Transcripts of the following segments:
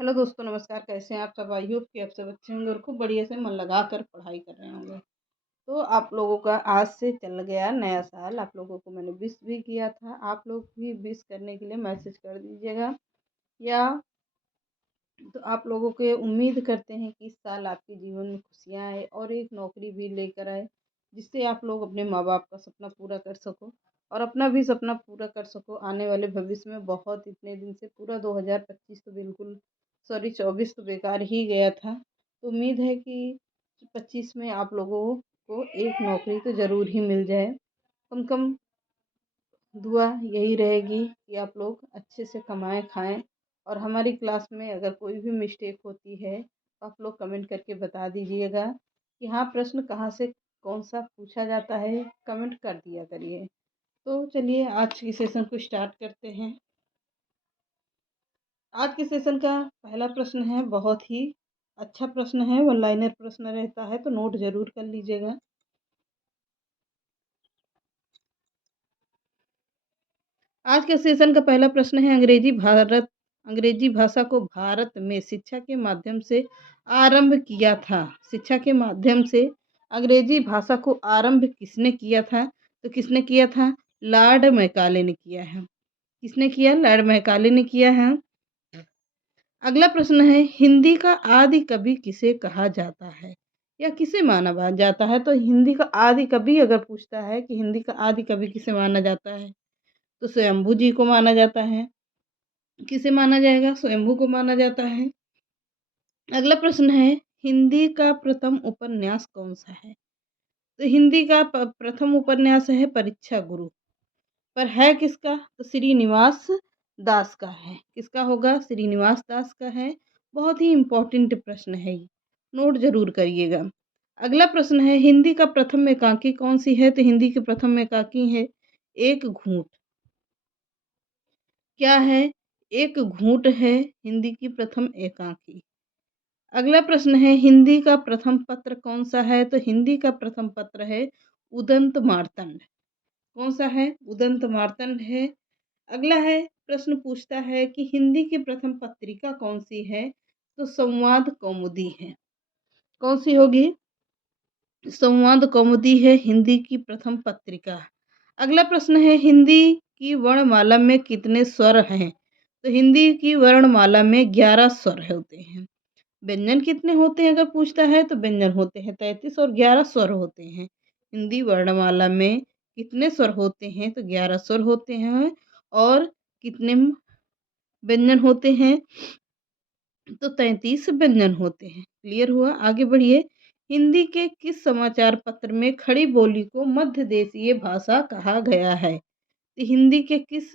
Hello दोस्तों, नमस्कार। कैसे हैं आप सब? आई होप कि आप सब अच्छे होंगे और खूब बढ़िया से मन लगा कर पढ़ाई कर रहे होंगे। तो आप लोगों का आज से चल गया नया साल। आप लोगों को मैंने विश भी किया था। आप लोग भी विश करने के लिए मैसेज कर दीजिएगा, या तो आप लोगों के उम्मीद करते हैं कि इस साल आपके जीवन में खुशियाँ आए और एक नौकरी भी लेकर आए, जिससे आप लोग अपने माँ बाप का सपना पूरा कर सको और अपना भी सपना पूरा कर सको आने वाले भविष्य में। बहुत इतने दिन से पूरा 2025 तो बिल्कुल, सॉरी 24 तो बेकार ही गया था। तो उम्मीद है कि 25 में आप लोगों को एक नौकरी तो ज़रूर ही मिल जाए। कम कम दुआ यही रहेगी कि आप लोग अच्छे से कमाएं खाएं। और हमारी क्लास में अगर कोई भी मिस्टेक होती है तो आप लोग कमेंट करके बता दीजिएगा कि हाँ, प्रश्न कहाँ से कौन सा पूछा जाता है, कमेंट कर दिया करिए। तो चलिए आज के सेशन को स्टार्ट करते हैं। आज के सेशन का पहला प्रश्न है, बहुत ही अच्छा प्रश्न है, वन लाइनर प्रश्न रहता है, तो नोट जरूर कर लीजिएगा। आज के सेशन का पहला प्रश्न है, अंग्रेजी भाषा को भारत में शिक्षा के माध्यम से आरंभ किया था। शिक्षा के माध्यम से अंग्रेजी भाषा को आरंभ किसने किया था? तो किसने किया था? लॉर्ड मैकाले ने किया है। किसने किया? लॉर्ड मैकाले ने किया है। अगला प्रश्न है, हिंदी का आदि कवि किसे कहा जाता है या किसे माना जाता है? तो हिंदी का आदि कवि अगर पूछता है कि हिंदी का आदि कवि किसे माना जाता है, तो स्वयंभू जी को माना जाता है। किसे माना जाएगा? स्वयंभू को माना जाता है। अगला प्रश्न है, हिंदी का प्रथम उपन्यास कौन सा है? तो हिंदी का प्रथम उपन्यास है परीक्षा गुरु। पर है किसका? तो श्रीनिवास दास का है। किसका होगा? श्रीनिवास दास का है। बहुत ही इम्पोर्टेंट प्रश्न है ये, नोट जरूर करिएगा। अगला प्रश्न है, हिंदी का प्रथम एकांकी कौन सी है? तो हिंदी की प्रथम एकांकी है एक घूंट। क्या है? एक घूंट है हिंदी की प्रथम एकांकी। अगला प्रश्न है, हिंदी का प्रथम पत्र कौन सा है? तो हिंदी का प्रथम पत्र है उदंत मार्तंड। कौन सा है? उदंत मार्तंड है। अगला है, प्रश्न पूछता है कि हिंदी की प्रथम पत्रिका कौन सी है? तो संवाद कौमुदी है। कौन सी होगी? संवाद कौमुदी है हिंदी की प्रथम पत्रिका। अगला प्रश्न है, हिंदी की वर्णमाला में कितने स्वर हैं? तो हिंदी की वर्णमाला में 11 स्वर होते हैं। व्यंजन कितने होते हैं अगर पूछता है, तो व्यंजन होते हैं 33 और 11 स्वर होते हैं। हिंदी वर्णमाला में कितने स्वर होते हैं? तो 11 स्वर होते हैं। और कितने व्यंजन होते हैं? तो 33 व्यंजन होते हैं। क्लियर हुआ? आगे बढ़िए। हिंदी के किस समाचार पत्र में खड़ी बोली को मध्य देशीय भाषा कहा गया है? तो हिंदी के किस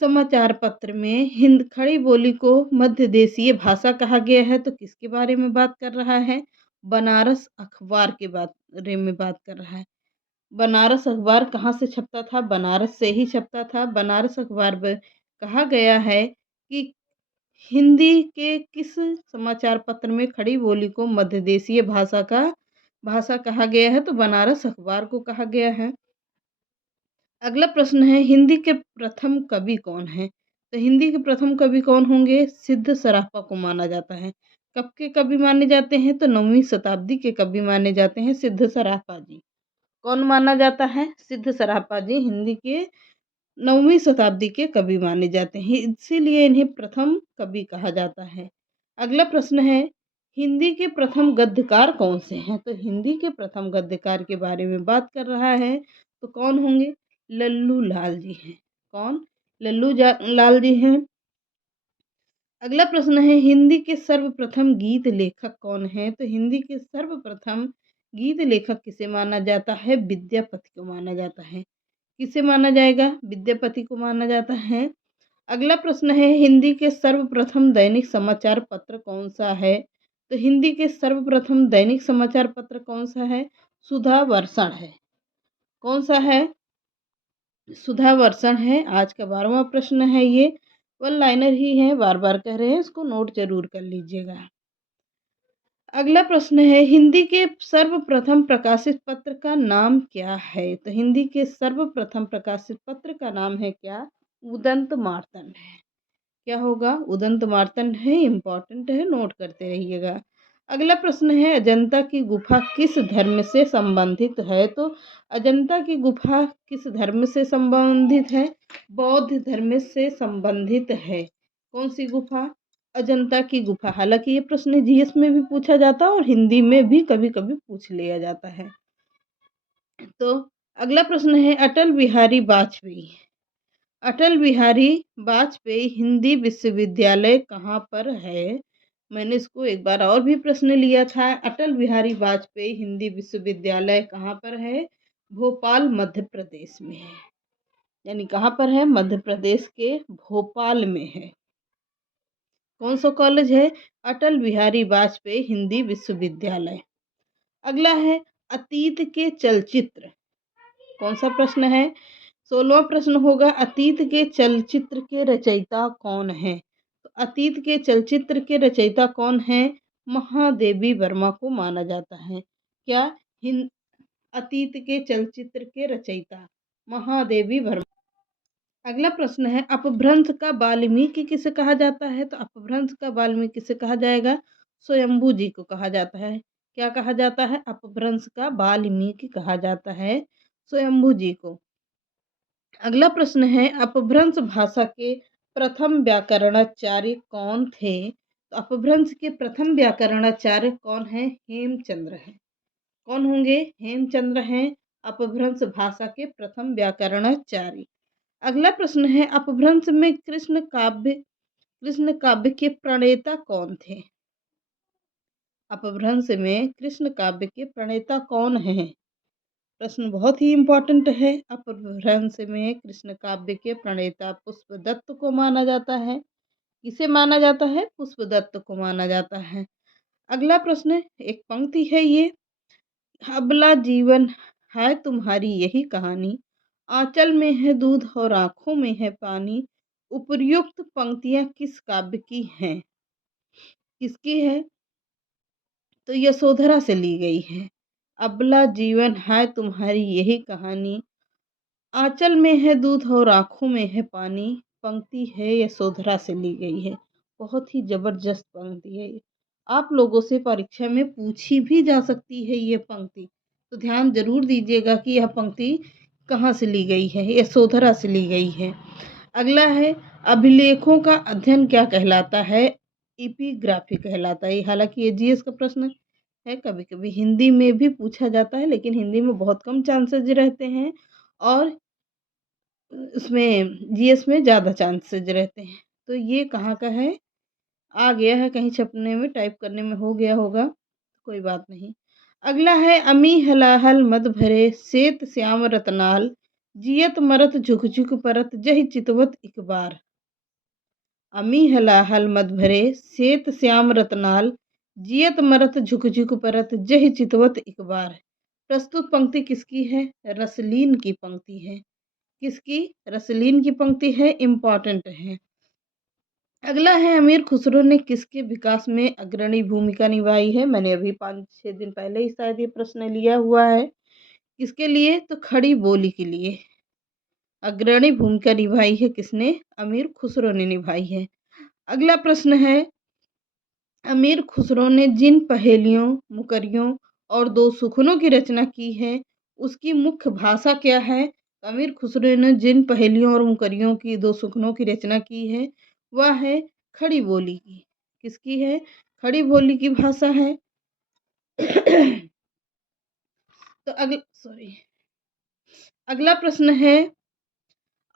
समाचार पत्र में खड़ी बोली को मध्य देशीय भाषा कहा गया है? तो किसके बारे में बात कर रहा है? बनारस अखबार के बारे में बात कर रहा है। बनारस अखबार कहाँ से छपता था? बनारस से ही छपता था। बनारस अखबार में कहा गया है कि हिंदी के किस समाचार पत्र में खड़ी बोली को मध्य देशीय भाषा कहा गया है? तो बनारस अखबार को कहा गया है। अगला प्रश्न है, हिंदी के प्रथम कवि कौन है? तो हिंदी के प्रथम कवि कौन होंगे? सिद्ध सराफा को माना जाता है। कब के कवि माने जाते हैं? तो 9वीं शताब्दी के कवि माने जाते हैं सिद्ध सराफा जी। कौन माना जाता है? सिद्ध सराफा जी हिंदी के 9वीं शताब्दी के कवि माने जाते हैं, इसीलिए इन्हें प्रथम कवि कहा जाता है। अगला प्रश्न है, हिंदी के प्रथम गद्यकार कौन से हैं? तो हिंदी के प्रथम गद्यकार के बारे में बात कर रहा है, तो कौन होंगे? लल्लू लाल जी हैं। कौन? लाल जी हैं। अगला प्रश्न है, हिंदी के सर्वप्रथम गीत लेखक कौन है? तो हिंदी के सर्वप्रथम गीत लेखक किसे माना जाता है? विद्यापति को माना जाता है। किसे माना जाएगा? विद्यापति को माना जाता है। अगला प्रश्न है, हिंदी के सर्वप्रथम दैनिक समाचार पत्र कौन सा है? तो हिंदी के सर्वप्रथम दैनिक समाचार पत्र कौन सा है? सुधा वर्षण है। कौन सा है? सुधा वर्षण है। आज का 12वां प्रश्न है, ये वन लाइनर ही है, बार बार कह रहे हैं, इसको नोट जरूर कर लीजिएगा। अगला प्रश्न है, हिंदी के सर्वप्रथम प्रकाशित पत्र का नाम क्या है? तो हिंदी के सर्वप्रथम प्रकाशित पत्र का नाम है क्या? उदंत मार्तंड है। क्या होगा? उदंत मार्तंड है, इम्पॉर्टेंट है, नोट करते रहिएगा। अगला प्रश्न है, अजंता की गुफा किस धर्म से संबंधित है? तो अजंता की गुफा किस धर्म से संबंधित है? बौद्ध धर्म से संबंधित है। कौन सी गुफा? अजंता की गुफा। हालांकि ये प्रश्न जीएस में भी पूछा जाता है और हिंदी में भी कभी कभी पूछ लिया जाता है। तो अगला प्रश्न है, अटल बिहारी वाजपेयी। अटल बिहारी वाजपेयी हिंदी विश्वविद्यालय कहाँ पर है? मैंने इसको एक बार और भी प्रश्न लिया था। अटल बिहारी वाजपेयी हिंदी विश्वविद्यालय कहाँ पर है? भोपाल मध्य प्रदेश में है। यानी कहाँ पर है? मध्य प्रदेश के भोपाल में है। कौन सा कॉलेज है? अटल बिहारी वाजपेयी हिंदी विश्वविद्यालय। अगला है, अतीत के चलचित्र। कौन सा प्रश्न है? 16वां प्रश्न होगा, अतीत के चलचित्र के रचयिता कौन है? तो अतीत के चलचित्र के रचयिता कौन है? महादेवी वर्मा को माना जाता है। क्या? अतीत के चलचित्र के रचयिता महादेवी वर्मा। अगला प्रश्न है, अपभ्रंश का वाल्मीकि किसे कहा जाता है? तो अपभ्रंश का वाल्मीकि किसे कहा जाएगा? स्वयंभू जी को कहा जाता है। क्या कहा जाता है? अपभ्रंश का वाल्मीकि कहा जाता है स्वयंभू जी को। अगला प्रश्न है, अपभ्रंश भाषा के प्रथम व्याकरणाचार्य कौन थे? तो अपभ्रंश के प्रथम व्याकरणाचार्य कौन है? हेमचंद्र है। कौन होंगे? हेमचंद्र हैं अपभ्रंश भाषा के प्रथम व्याकरणाचार्य। अगला प्रश्न है, अपभ्रंश में कृष्ण काव्य के प्रणेता कौन थे? अपभ्रंश में कृष्ण काव्य के प्रणेता कौन हैं? प्रश्न बहुत ही इम्पोर्टेंट है। अपभ्रंश में कृष्ण काव्य के प्रणेता पुष्पदत्त को माना जाता है। किसे माना जाता है? पुष्पदत्त को माना जाता है। अगला प्रश्न, एक पंक्ति है ये, अबला जीवन है तुम्हारी यही कहानी, आंचल में है दूध और आंखों में है पानी। उपर्युक्त पंक्तियां किस काव्य की हैं? किसकी है? तो यशोधरा से ली गई है। अबला जीवन है तुम्हारी यही कहानी, आंचल में है दूध और आंखों में है पानी, पंक्ति है यशोधरा से ली गई है। बहुत ही जबरदस्त पंक्ति है। आप लोगों से परीक्षा में पूछी भी जा सकती है ये पंक्ति, तो ध्यान जरूर दीजिएगा कि यह पंक्ति कहाँ से ली गई है? यशोधरा से ली गई है। अगला है, अभिलेखों का अध्ययन क्या कहलाता है? एपिग्राफी कहलाता है। हालांकि ये जीएस का प्रश्न है, कभी कभी हिंदी में भी पूछा जाता है, लेकिन हिंदी में बहुत कम चांसेस रहते हैं और उसमें जीएस में ज़्यादा चांसेस रहते हैं। तो ये कहाँ का है? आ गया है कहीं, छपने में टाइप करने में हो गया होगा, कोई बात नहीं। अगला है, अमी हलाहल मद भरे सेत श्याम रतनाल, जियत मरत झुक झुक परत जहि चितवत इक बार। अमी हलाहल मद भरे सेत श्याम रतनाल, जियत मरत झुक झुक परत जहि चितवत इक बार। प्रस्तुत पंक्ति किसकी है? रसलीन की पंक्ति है। किसकी? रसलीन की पंक्ति है, इम्पॉर्टेंट है। अगला है, अमीर खुसरो ने किसके विकास में अग्रणी भूमिका निभाई है? मैंने अभी 5-6 दिन पहले ही शायद ये प्रश्न लिया हुआ है। किसके लिए? तो खड़ी बोली के लिए अग्रणी भूमिका निभाई है। किसने? अमीर खुसरो ने निभाई है। अगला प्रश्न है, अमीर खुसरो ने जिन पहेलियों, मुकरियों और दो सुखनों की रचना की है, उसकी मुख्य भाषा क्या है? अमीर खुसरो ने जिन पहेलियों और मुकरियों की दो सुखनों की रचना की है, वह है खड़ी बोली की। किसकी है? खड़ी बोली की भाषा है। तो अगला प्रश्न है,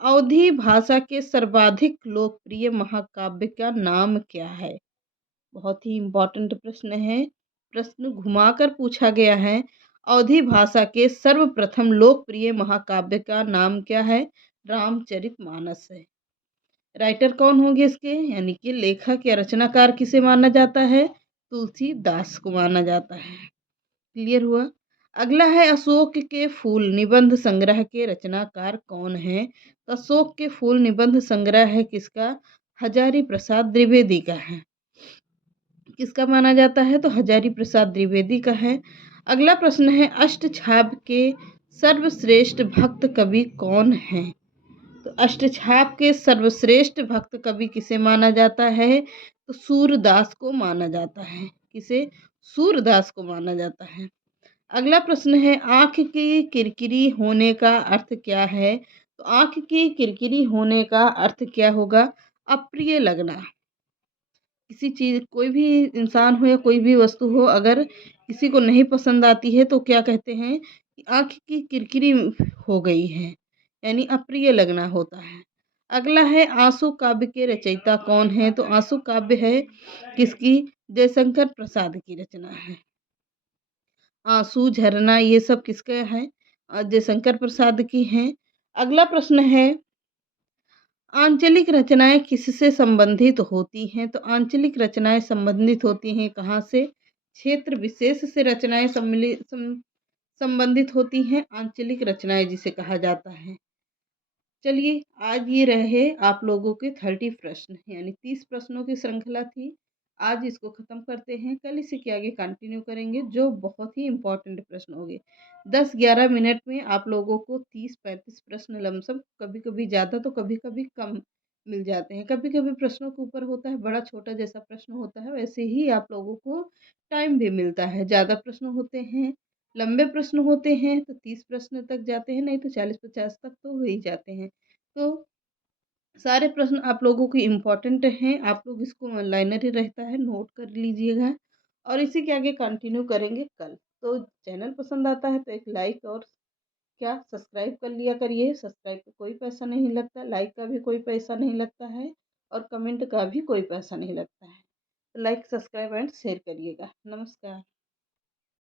अवधी भाषा के सर्वाधिक लोकप्रिय महाकाव्य का नाम क्या है? बहुत ही इम्पोर्टेंट प्रश्न है। प्रश्न घुमाकर पूछा गया है। अवधी भाषा के सर्वप्रथम लोकप्रिय महाकाव्य का नाम क्या है? रामचरितमानस है। राइटर कौन होंगे इसके? यानी कि लेखक या रचनाकार किसे माना जाता है? तुलसीदास को माना जाता है। क्लियर हुआ? अगला है, अशोक के फूल निबंध संग्रह के रचनाकार कौन है? तो अशोक के फूल निबंध संग्रह है किसका? हजारी प्रसाद द्विवेदी का है। किसका माना जाता है? तो हजारी प्रसाद द्विवेदी का है। अगला प्रश्न है, अष्टछाप के सर्वश्रेष्ठ भक्त कवि कौन हैं? तो अष्टछाप के सर्वश्रेष्ठ भक्त कवि किसे माना जाता है? तो सूरदास को माना जाता है। किसे? सूरदास को माना जाता है। अगला प्रश्न है, आँख की किरकिरी होने का अर्थ क्या है? तो आँख की किरकिरी होने का अर्थ क्या होगा? अप्रिय लगना। किसी चीज़, कोई भी इंसान हो या कोई भी वस्तु हो, अगर किसी को नहीं पसंद आती है तो क्या कहते हैं कि आँख की किरकिरी हो गई है, यानी अप्रिय लगना होता है। अगला है, आंसू काव्य के रचयिता कौन है? तो आंसू काव्य है किसकी? जयशंकर प्रसाद की रचना है। आंसू, झरना, ये सब किसका है? जयशंकर प्रसाद की हैं। अगला प्रश्न है, आंचलिक रचनाएँ किससे संबंधित होती हैं? तो आंचलिक रचनाएँ संबंधित होती हैं कहाँ से? क्षेत्र विशेष से रचनाएँ संबंधित होती हैं, आंचलिक रचनाएँ जिसे कहा जाता है। चलिए, आज ये रहे आप लोगों के 30 प्रश्न, यानी 30 प्रश्नों की श्रृंखला थी। आज इसको ख़त्म करते हैं, कल इसी के आगे कंटिन्यू करेंगे, जो बहुत ही इम्पोर्टेंट प्रश्न होंगे। 10-11 मिनट में आप लोगों को 30-35 प्रश्न लमसम, कभी-कभी ज़्यादा तो कभी-कभी कम मिल जाते हैं। कभी-कभी प्रश्नों के ऊपर होता है, बड़ा छोटा जैसा प्रश्न होता है, वैसे ही आप लोगों को टाइम भी मिलता है। ज़्यादा प्रश्न होते हैं, लंबे प्रश्न होते हैं तो 30 प्रश्न तक जाते हैं, नहीं तो 40-50 तक तो हो ही जाते हैं। तो सारे प्रश्न आप लोगों के इम्पोर्टेंट हैं, आप लोग इसको वन लाइनर ही रहता है, नोट कर लीजिएगा और इसी के आगे कंटिन्यू करेंगे कल। तो चैनल पसंद आता है तो एक लाइक और क्या सब्सक्राइब कर लिया करिए। सब्सक्राइब का कोई पैसा नहीं लगता, लाइक का भी कोई पैसा नहीं लगता है और कमेंट का भी कोई पैसा नहीं लगता है। तो लाइक, सब्सक्राइब एंड शेयर करिएगा। नमस्कार।